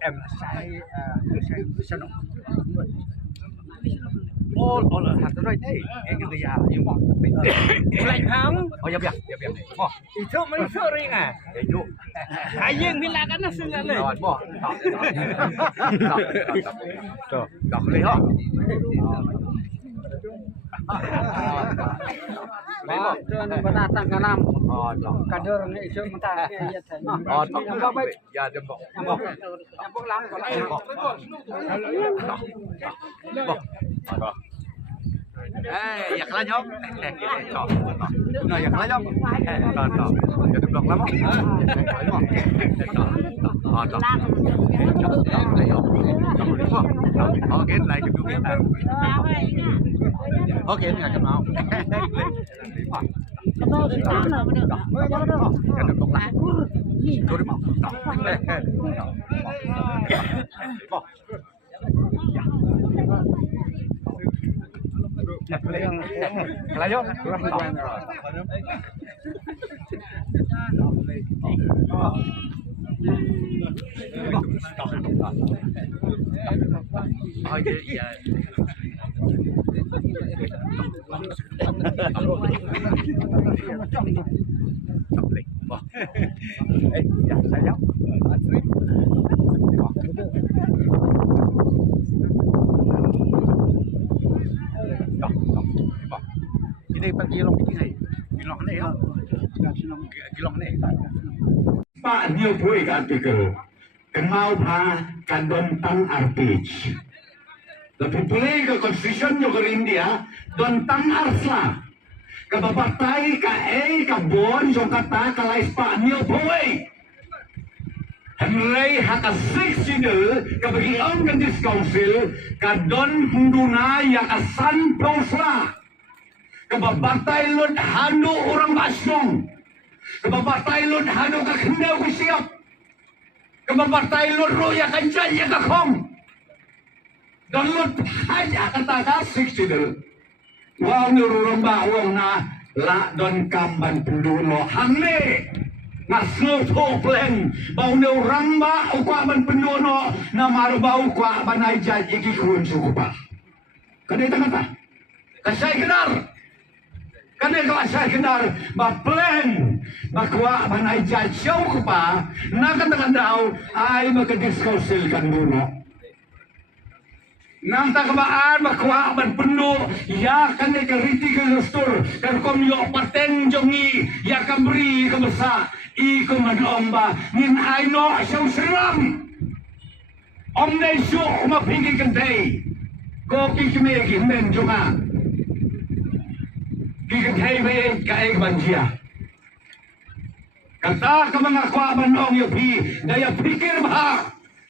em sai senang. Oh, hạt rồi đấy. Cái gì à? Nhưng mà lạnh hám. Ya biar. Oh, itu mana sering ah? Itu. Ayeng bilang kan senang le. Bo. Tuh, dak le ha. Ba, tuan pendatang kalam. Kader ni isu mentah ya thay. Nampak baik. Ya, jempol. Nampak lam kalau. Giặt lá nhóc. Rồi giặt lá nhóc. Tròn. Cho được lắm. Cái này cái đúng cái ok nhà cầm nào Layo. Oh iya. Ya saya. Ini pergi long ini. Gilong ni ha. Gilong ni. Pak New Boy kan pikir. Kenal pa kandon tang artis. Tapi play ke constitution yo ke India don tang arsla. Kababatay ka ka bon yo kata kalais Pak New Boy. Henry haka 6 kabagi ang kandis council kadon hunduna ya asan pausla. Kababatay lod hano orang basong. Kababatay lod hano ka kendaw ko siap. Kababatay lod roya kanjan ya ka kong. Dan lod hanya kata ka 60. Wow nururong bawang na la don kamban pendulo hangne. Ngasno toplen bau ne ramba ukwa ban pendulo na marubau kwa banay jaj iki kun sukupa. Kadai tangata. Kasay kenar. Kadai kasay kenar ba plan bakwa banay jaj show ko pa nakatakan daw ay magka-discoursel kan dulo. Nang takabaan bakwa ban pendo ya kan ne kariti ke store kan komyo pateng jongi ya kambri kemesa i komadomba nin aino syau seram om ne syo ma pingi kentei kopi kime ki men jonga ki kentei be kae banjia kata ka mga kwa ban ong yo pi daya pikir ba